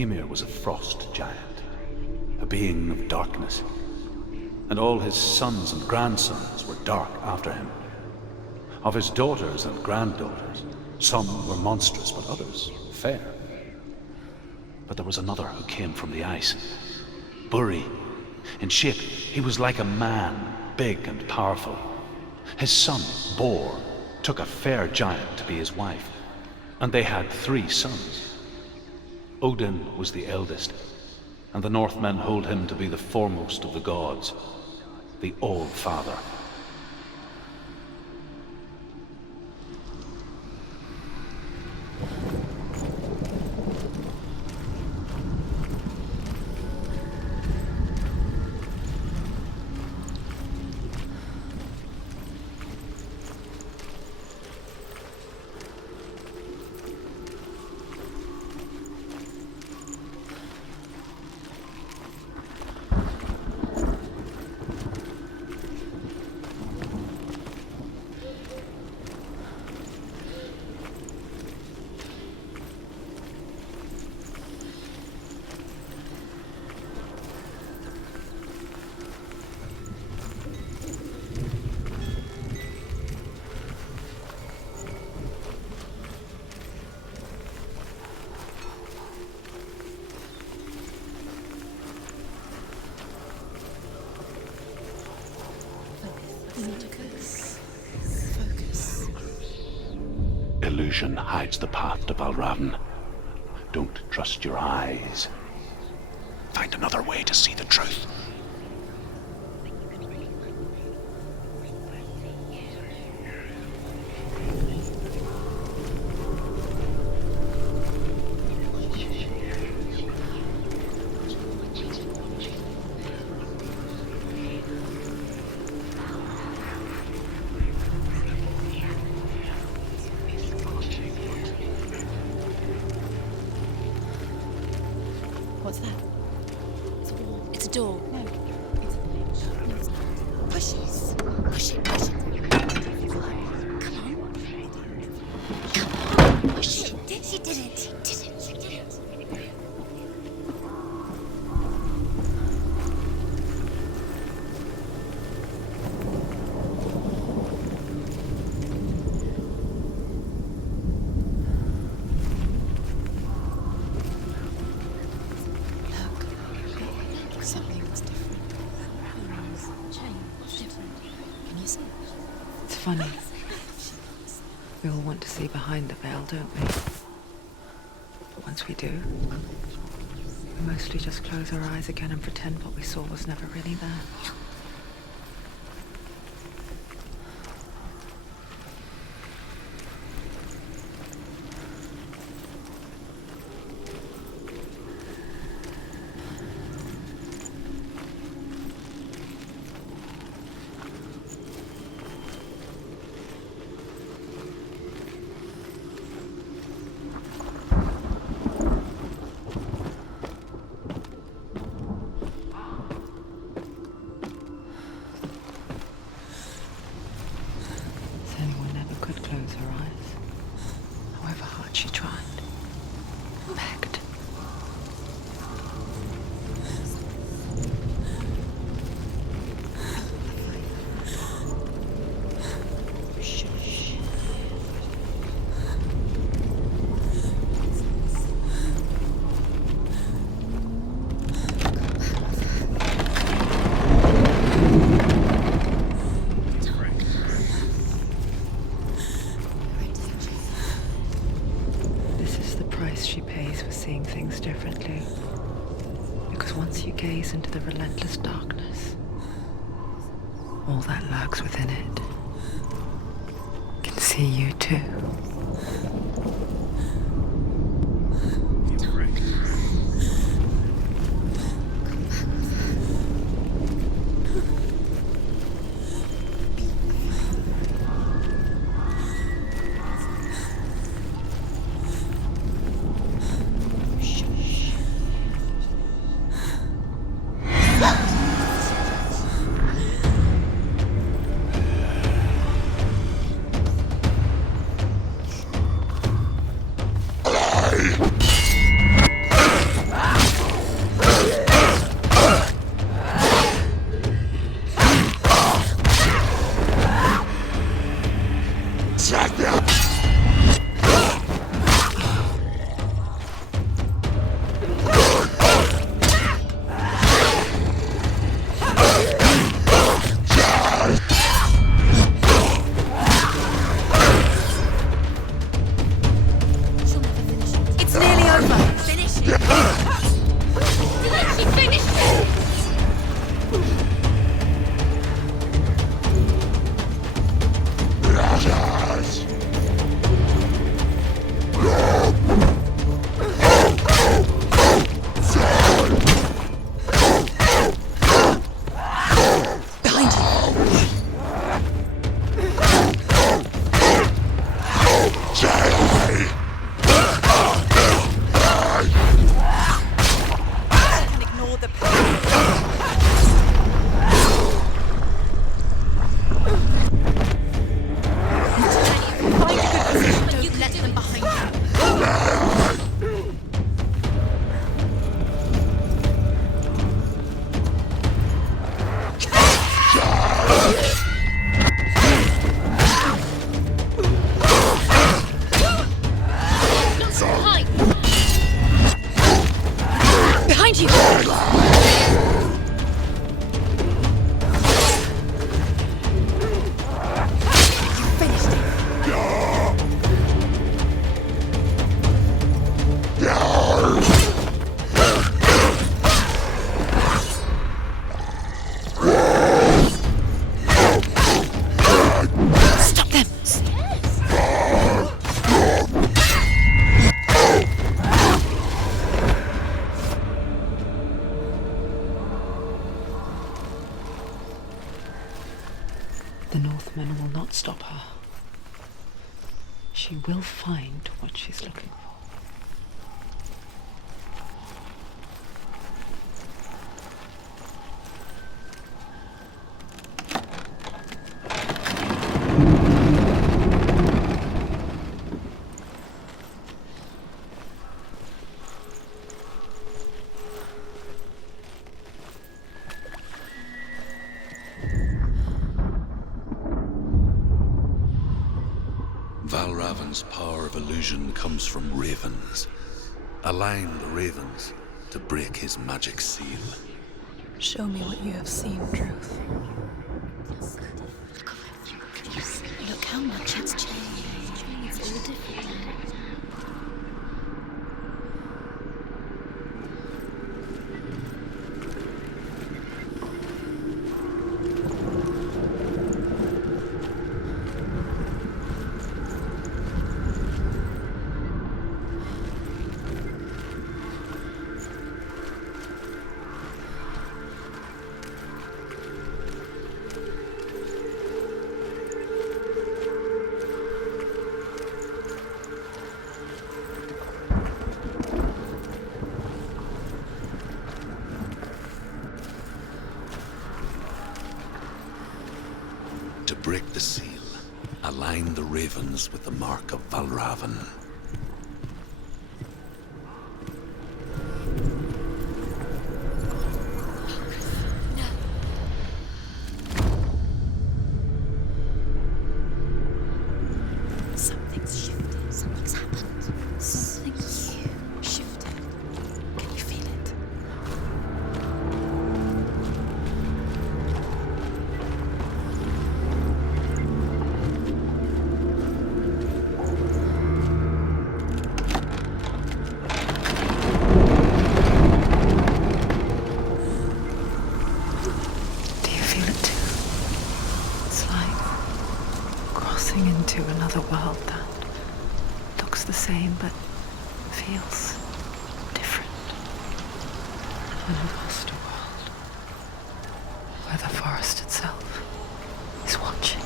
Ymir was a frost giant, a being of darkness, and all his sons and grandsons were dark after him. Of his daughters and granddaughters, some were monstrous, but others fair. But there was another who came from the ice, Buri. In shape, he was like a man, big and powerful. His son, Bor, took a fair giant to be his wife, and they had 3 sons. Odin was the eldest, and the Northmen hold him to be the foremost of the gods, the All-Father. Illusion hides the path to Valravn. Don't trust your eyes. Find another way to see the truth. What's that? It's a wall. It's a door. No. Push it. Push it. Push it. Come on. Come on. Push it. She did it. She did it. She did it. Something's different. Change. Different. Can you see? It's funny. We all want to see behind the veil, don't we? But once we do, we mostly just close our eyes again and pretend what we saw was never really there. Senua never could close her eyes, however hard she tried. Begged. She pays for seeing things differently. Because once you gaze into the relentless darkness, all that lurks within it can see you too. men will not stop her. She will find what she's looking for. Valravan's power of illusion comes from ravens. Align the ravens to break his magic seal. Show me what you have seen, Truth. Look how much it's changed. It's all different. To break the seal, align the ravens with the mark of Valravan. Something's shifted. Something's happened. Something huge shifted. Can you feel it? Do you feel it too? It's like crossing into another world that looks the same but feels different. An imposter world where the forest itself is watching.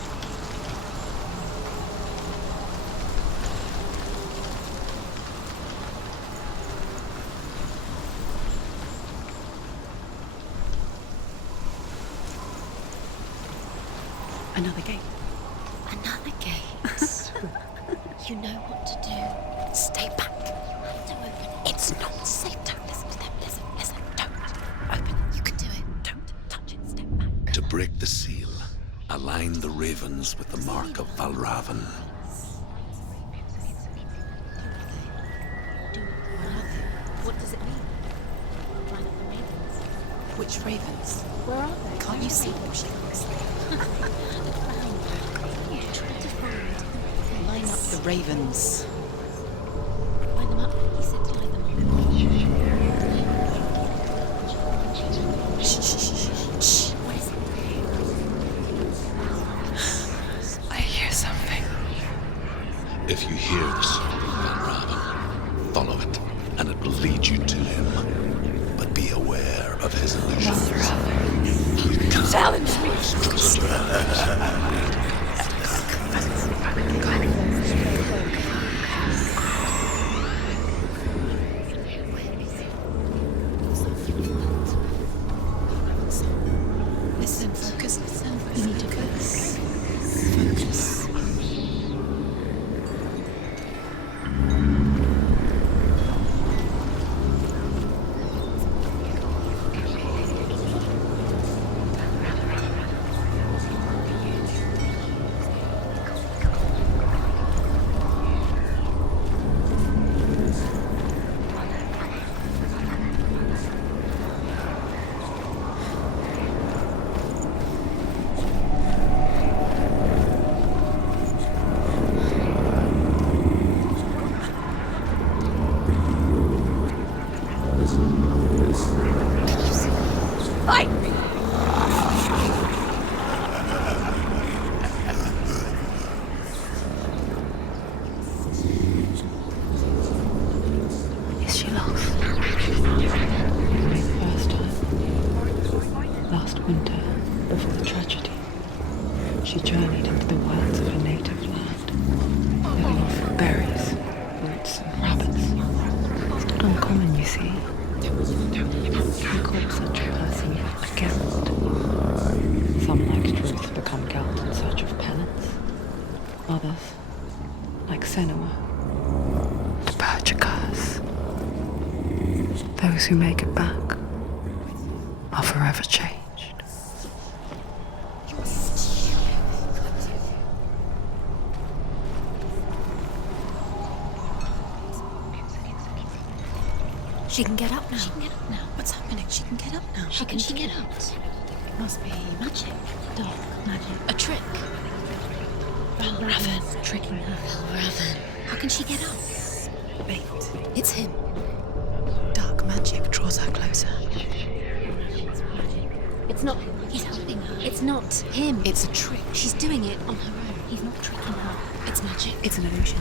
Another gate. Another gate. You know what to do. Stay back. Have to open it. It's not safe. Don't listen to them. Listen. Don't open it. You can do it. Don't touch it. Step back. To break the seal, align the ravens with the mark of Valravan. Where are they? What does it mean? Line up the ravens. Which ravens? Where are they? Can't you see them? She looks Try to find. Line up the ravens. Line them up. He said to line them up. Shh. What is it? I hear something. If you hear the song of Valravan, follow it, and it will lead you to him. But be aware of his illusions. Challenge me! Listen, focus. You need to focus. Focus. see. We call such a person a Geralt. Some, like Truth, become Geralt in search of penance. Others, like Senua, purge a curse. Those who make it back are forever changed. She can get up now. She can get up now. What's happening? She can get up now. How can she get out? It must be Magic. dark magic. A trick. Raven. Tricking her. Raven. How can she get out? Bait. It's him. Dark magic draws her closer. It's not. He's helping her. It's not him. It's a trick. She's doing it on her own. He's not tricking her. It's magic. It's an illusion.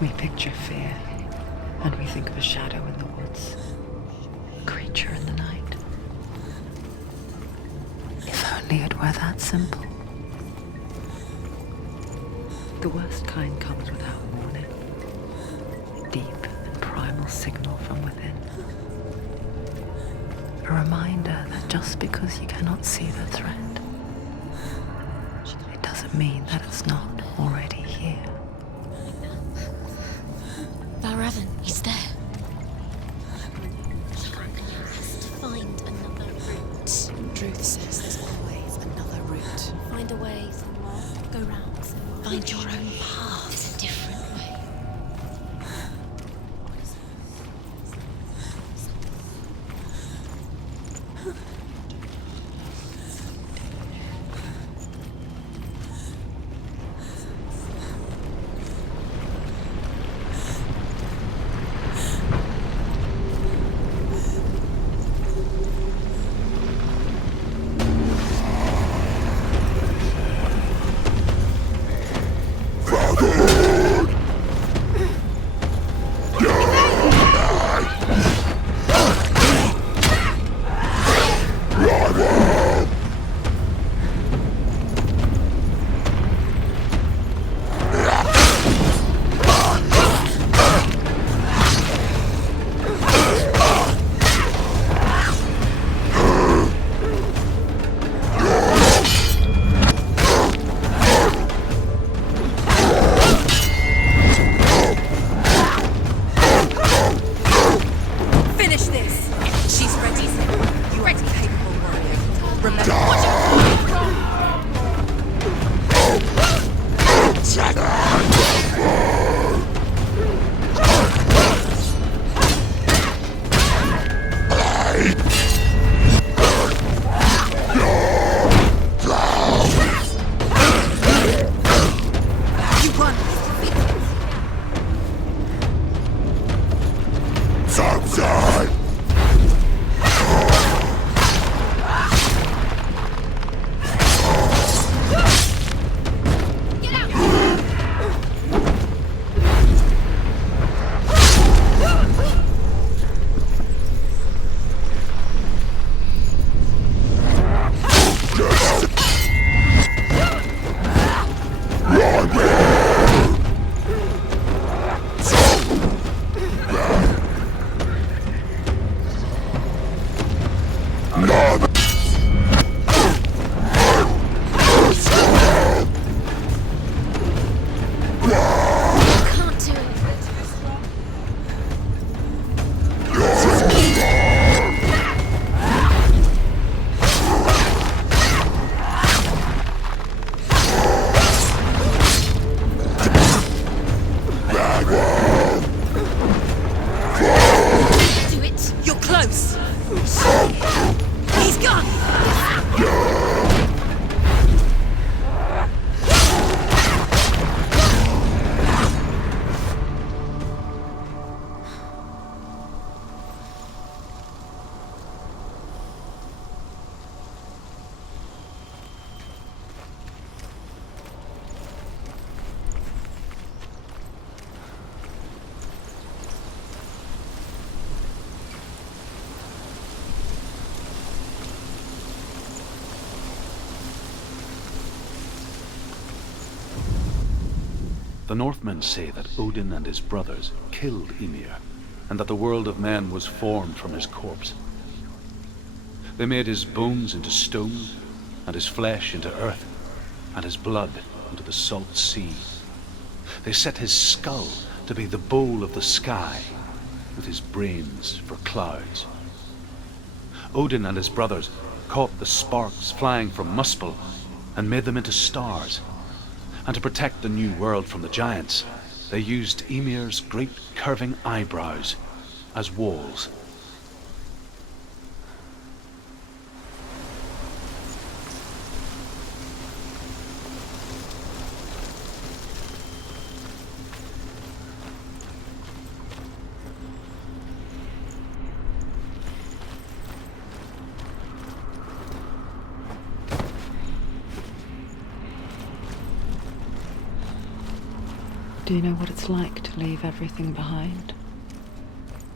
We picture fear, and we think of a shadow in the woods, a creature in the night. If only it were that simple. The worst kind comes without warning. Deep and primal signal from within. A reminder that just because you cannot see the threat, it doesn't mean that it's not already here. Raven, he's there. She has to find another route. Truth says there's always another route. Find a way somewhere. Go round somewhere. Find your own path. There's a different way. close! He's gone! The Northmen say that Odin and his brothers killed Ymir, and that the world of men was formed from his corpse. They made his bones into stone, and his flesh into earth, and his blood into the salt sea. They set his skull to be the bowl of the sky, with his brains for clouds. Odin and his brothers caught the sparks flying from Muspel and made them into stars. And to protect the new world from the giants, they used Ymir's great curving eyebrows as walls. Do you know what it's like to leave everything behind?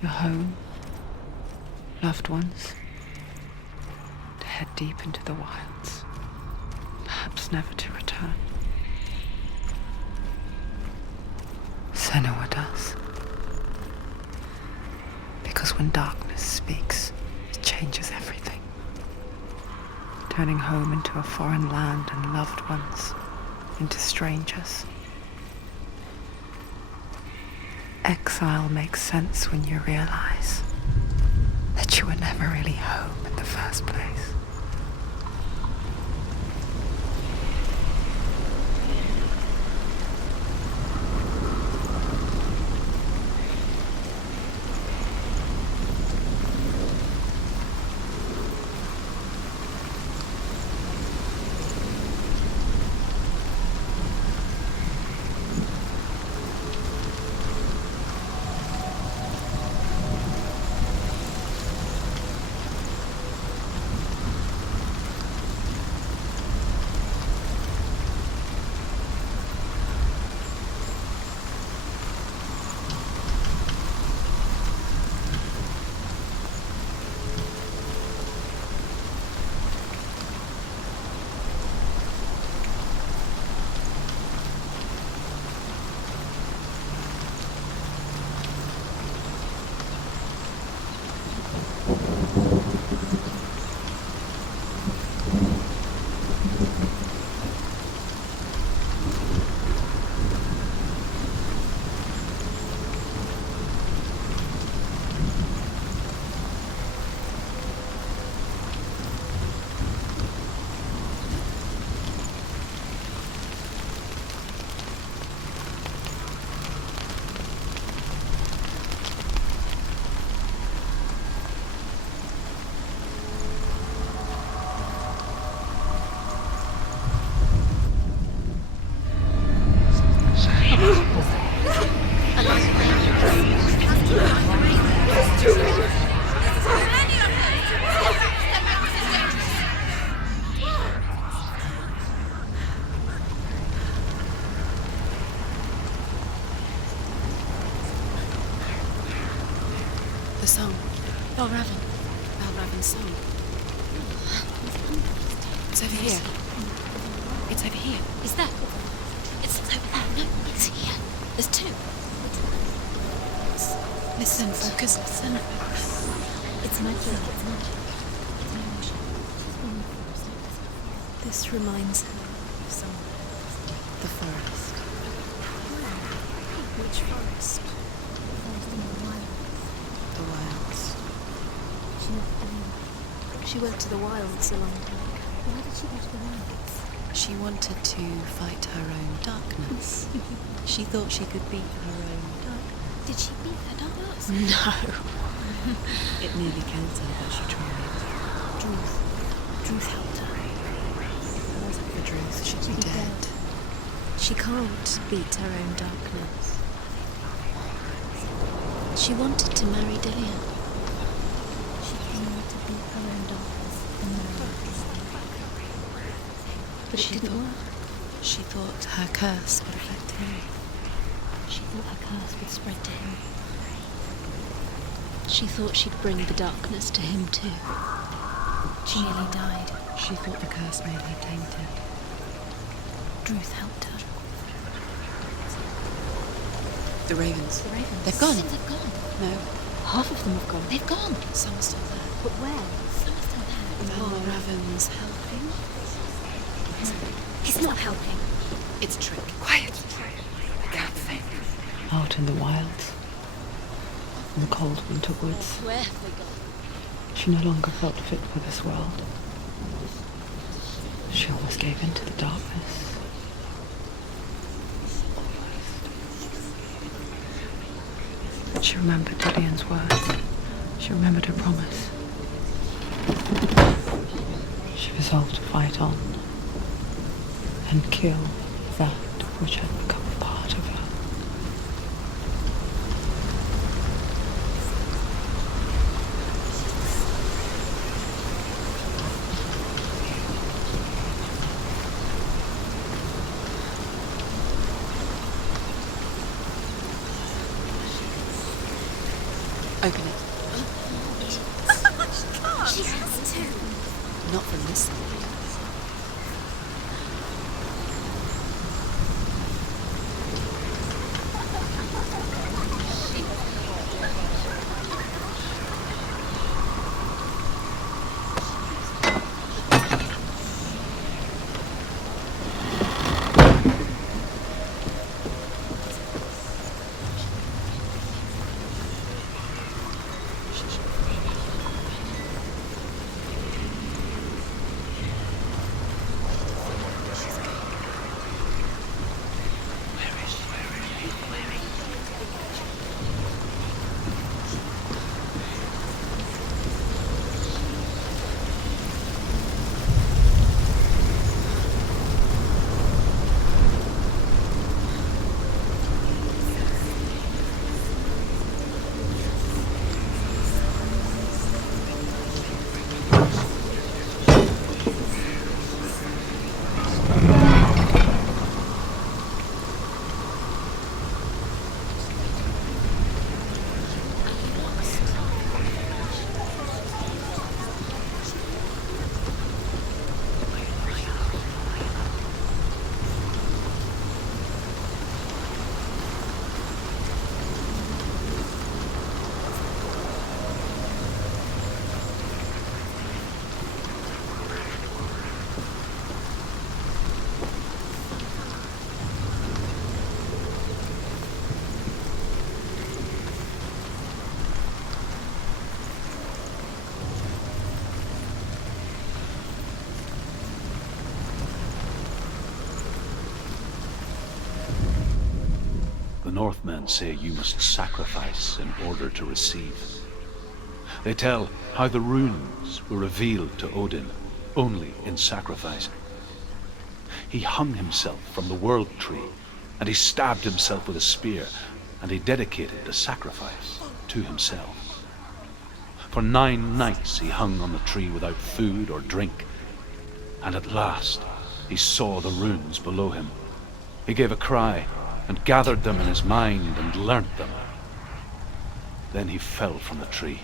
Your home, loved ones, to head deep into the wilds, perhaps never to return. Senua does. Because when darkness speaks, it changes everything, turning home into a foreign land and loved ones into strangers. Exile makes sense when you realize that you were never really home in the first place. The song. Balraven's song. It's over here. It's over here. Is that? It's over there. No, it's here. There's two. Listen, focus, listen. It's magic. It's magic. It's emotion. This reminds her of somewhere. The forest. Which forest? The forest in the wild. The wilds. She went to the wilds a long time ago. Why did she go to the wilds? She wanted to fight her own darkness. She thought she could beat her own darkness. Did she beat her darkness? No. It nearly killed her, but she tried. Druth helped her. If it wasn't for Druth, she'd be dead. She can't beat her own darkness. She wanted to marry Dillian. She came to beat her own darkness and marry But it didn't work. She thought her curse would affect him. She thought her curse would spread to him. She thought she'd bring the darkness to him too. She nearly died. She thought the curse made her tainted. Druth helped her. The ravens. The ravens. They've gone. They've gone. No, Half of them have gone. They've gone. some are still there. But where? Some are still there. Van Raven's helping. He's not helping. It's a trick. Quiet. I can't think. Out in the wilds, in the cold winter woods, Where have they gone? she no longer felt fit for this world. She almost gave in to the darkness. But she remembered Dillian's words. She remembered her promise. She resolved to fight on and kill that which had become a part of her. Open it. She has to. Not from this side. The Northmen say you must sacrifice in order to receive. They tell how the runes were revealed to Odin only in sacrifice. He hung himself from the world tree, and he stabbed himself with a spear, and he dedicated the sacrifice to himself. For 9 nights he hung on the tree without food or drink, and at last he saw the runes below him. He gave a cry, and gathered them in his mind and learnt them. Then he fell from the tree.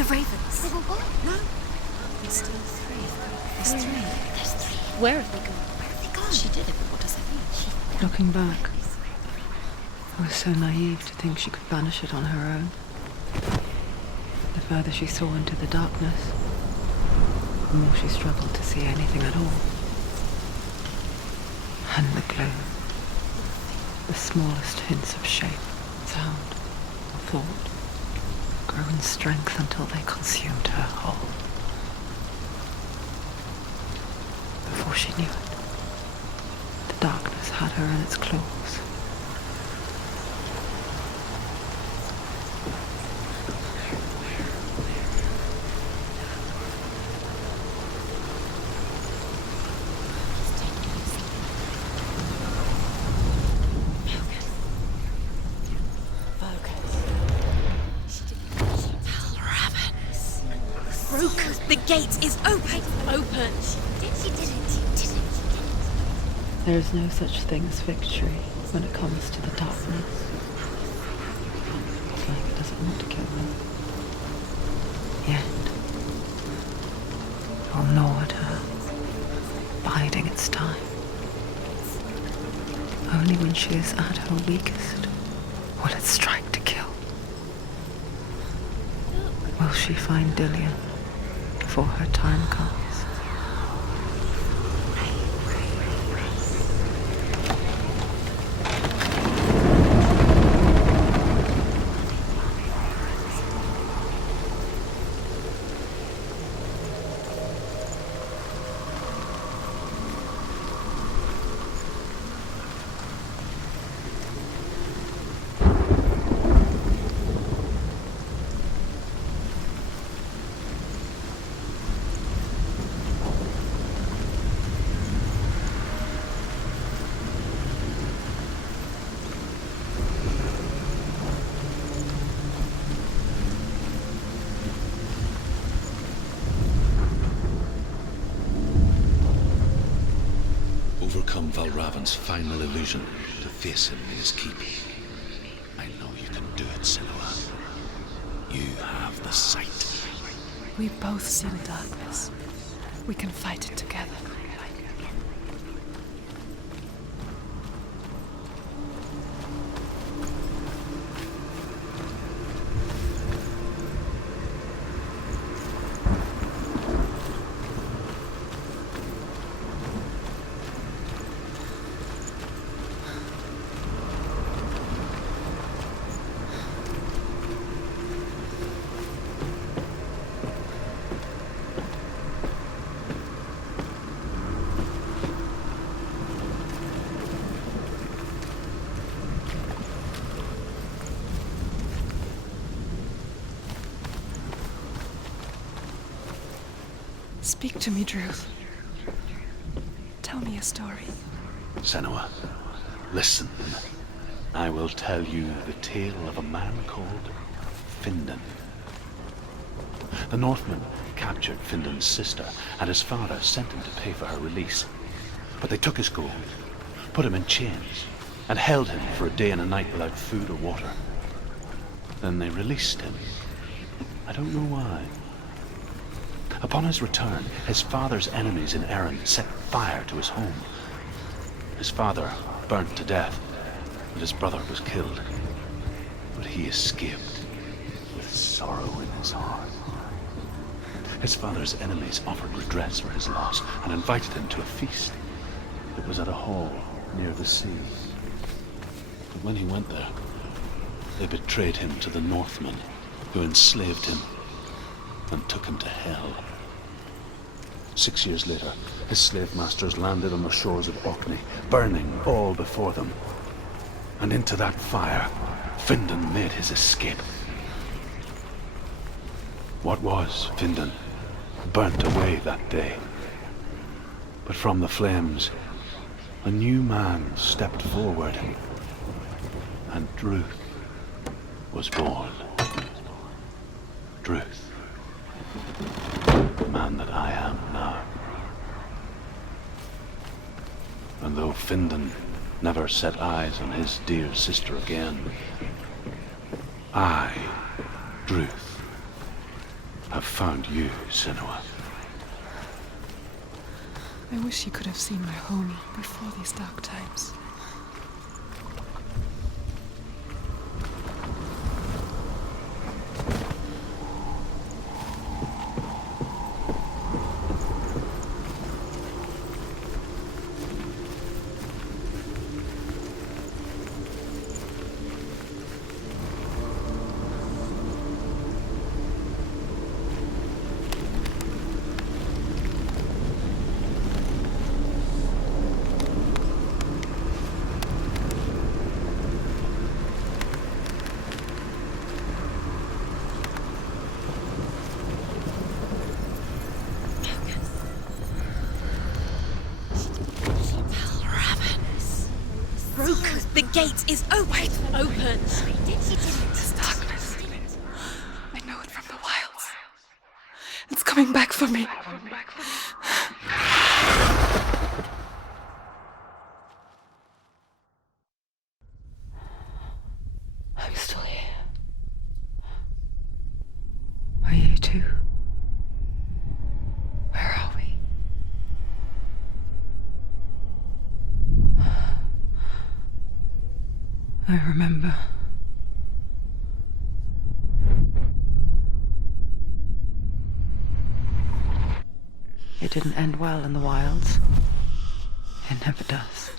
The ravens. They were what? No. There's still three. There's three. There's three. Where have they gone? Where have they gone? She did it, but what does that mean? Looking back, I was so naive to think she could banish it on her own. The further she saw into the darkness, the more she struggled to see anything at all. And the gloom, the smallest hints of shape, sound, or thought, grew in strength until they consumed her whole. Before she knew it, the darkness had her in its claws. The gate is open! Open! She did it. There is no such thing as victory when it comes to the darkness. It's like it doesn't want to kill them. Yet, it will gnaw at her, biding its time. Only when she is at her weakest will it strike to kill. Will she find Dillian before her time comes? Overcome Valravan's final illusion to face him in his keep. I know you can do it, Senua. You have the sight. We both see the darkness. We can fight it together. Speak to me, Druth. Tell me a story. Senua, listen. I will tell you the tale of a man called Findan. The Northmen captured Findan's sister, and his father sent him to pay for her release. But they took his gold, put him in chains, and held him for a day and a night without food or water. Then they released him. I don't know why. Upon his return, his father's enemies in Erin set fire to his home. His father burnt to death, and his brother was killed. But he escaped with sorrow in his heart. His father's enemies offered redress for his loss and invited him to a feast. It was at a hall near the sea. But when he went there, they betrayed him to the Northmen, who enslaved him and took him to hell. 6 years later, his slave masters landed on the shores of Orkney, burning all before them. And into that fire, Findan made his escape. What was Findan burnt away that day. But from the flames, a new man stepped forward, and Druth was born. Druth. The man that I am now. And though Findan never set eyes on his dear sister again, I, Druth, have found you, Senua. I wish you could have seen my home before these dark times. The gate is open. Open. This darkness. I know it from the wilds. It's coming back for me. I'm still here. Are you too? Where are we? I remember. It didn't end well in the wilds. It never does.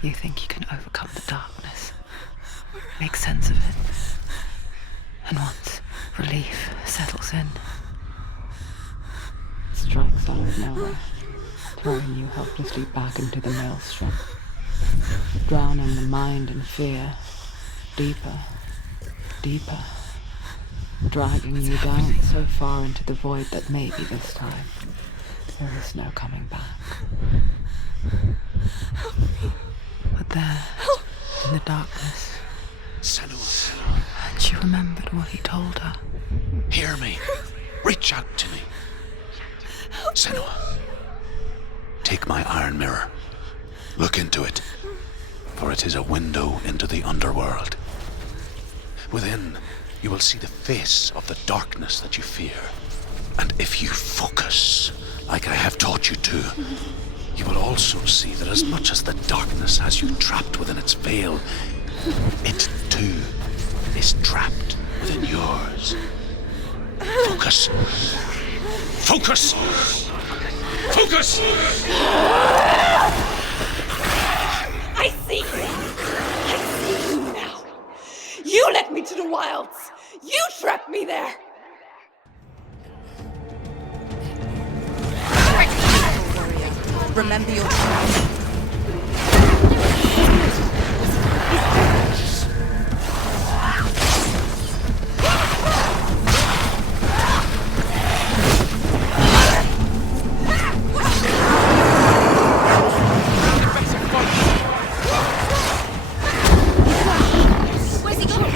You think you can overcome the darkness, make sense of it, and once relief settles in, it strikes out of nowhere, throwing you helplessly back into the maelstrom, drowning the mind in fear, deeper, deeper, dragging you down so far into the void that maybe this time there is no coming back. But there, in the darkness, Senua, and she remembered what he told her. hear me. Reach out to me. Senua, take my iron mirror. Look into it, for it is a window into the underworld. Within, you will see the face of the darkness that you fear. And if you focus, like I have taught you to, you will also see that as much as the darkness has you trapped within its veil, it too is trapped within yours. Focus. Focus! Focus! I see you. I see you now. You led me to the wilds. You trapped me there. Remember your trap. Where's he gone?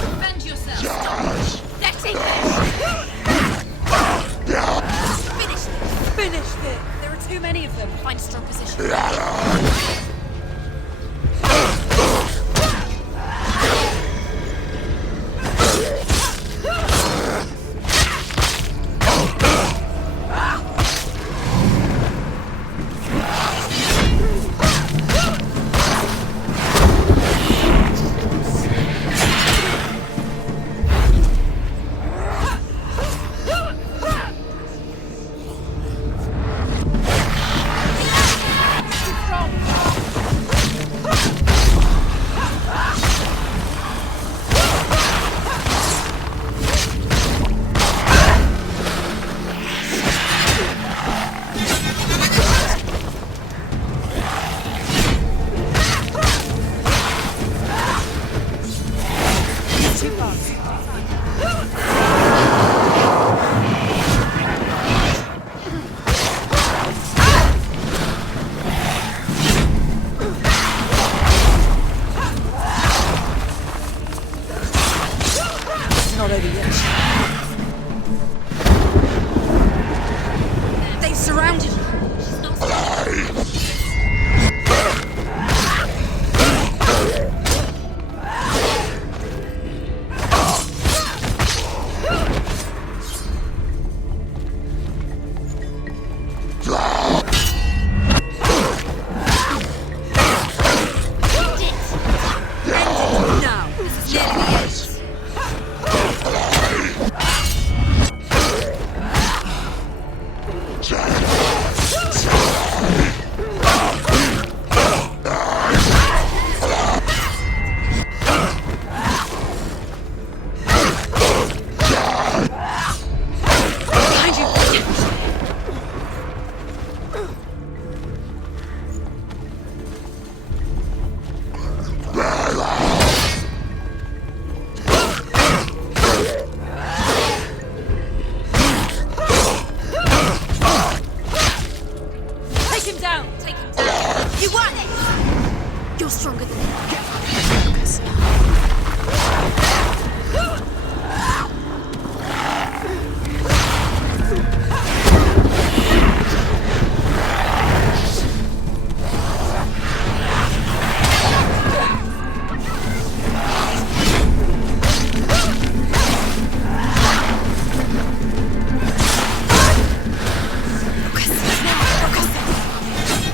Defend yourself! Let's see Finish them! There are too many of them. Find a strong position. Not over yet. They surrounded you. She's not now. This is nearly the end. Take him down! Take him down! You won it! You're stronger than him.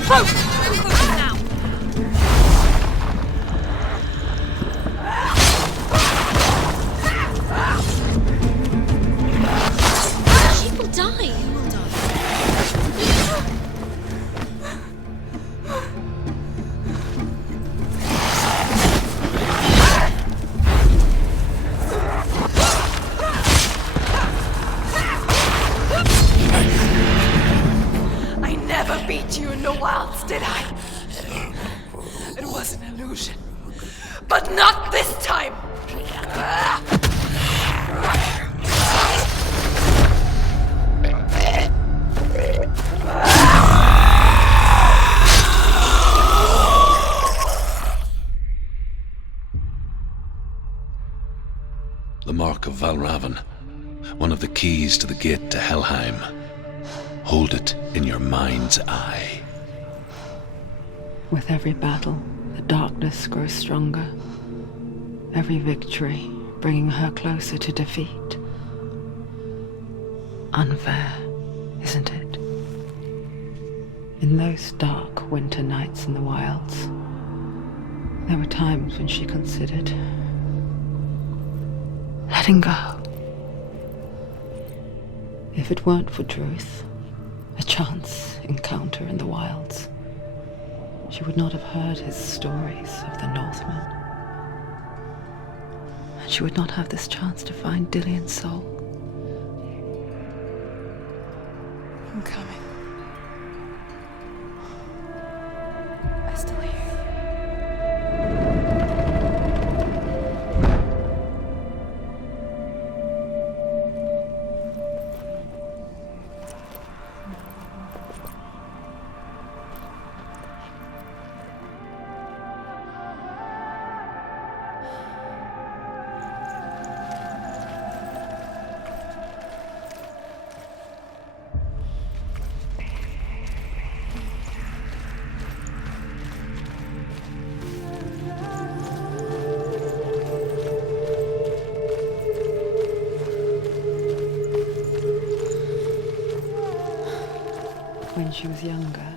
Focus. She will die. You will die. I never beat you in the wilds, did I? It was an illusion. But not this time! The Mark of Valravan, one of the keys to the gate to Helheim. Hold it in your mind's eye. With every battle, the darkness grows stronger. Every victory bringing her closer to defeat. Unfair, isn't it? In those dark winter nights in the wilds, there were times when she considered letting go. If it weren't for Druth, a chance encounter in the wilds, she would not have heard his stories of the Northmen. And she would not have this chance to find Dillion's soul. I'm coming. I still hear you. she was younger,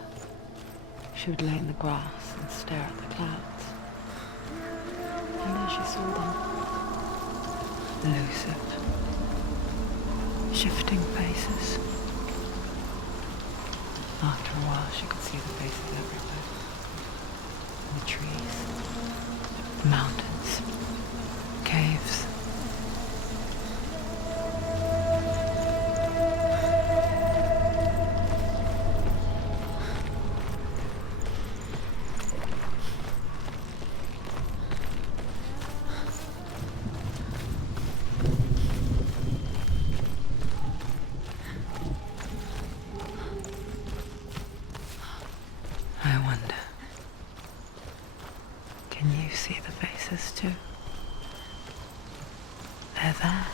she would lay in the grass and stare at the clouds. And there she saw them. Elusive, shifting faces. After a while, she could see the faces everywhere. In the trees, mountains, caves. I wonder, can you see the faces too? They're there,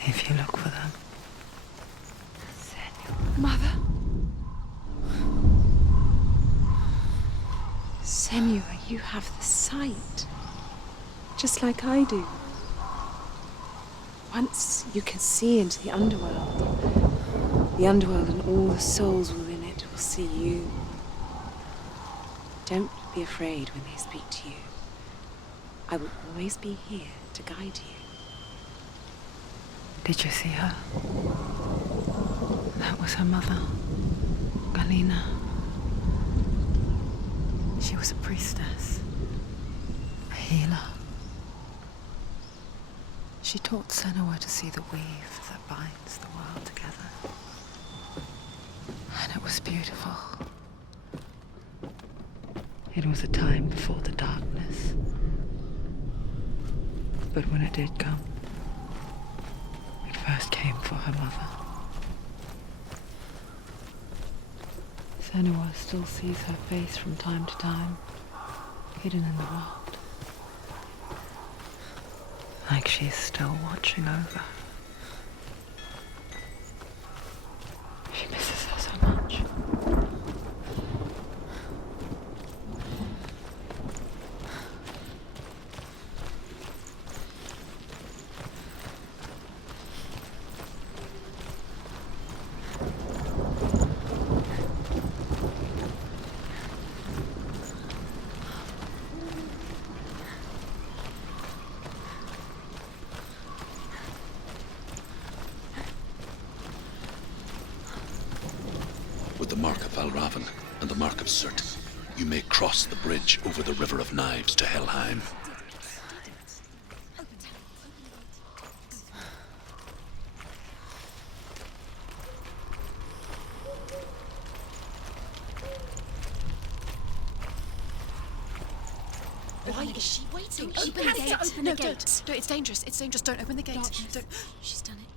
if you look for them. Senua. Mother? Senua, you have the sight. Just like I do. Once you can see into the underworld and all the souls within it will see you. Don't be afraid when they speak to you. I will always be here to guide you. Did you see her? That was her mother, Galina. She was a priestess, a healer. She taught Senua to see the weave that binds the world together. And it was beautiful. It was a time before the darkness. But when it did come, it first came for her mother. Senua still sees her face from time to time, hidden in the world. Like she is still watching over. She misses her so much. With the mark of Valravan and the mark of Surt, you may cross the bridge over the River of Knives to Helheim. Why is she waiting? Open the gate. Open No, the gate. don't. It's dangerous. It's dangerous. Don't open the gate. Darkness. Don't. She's done it.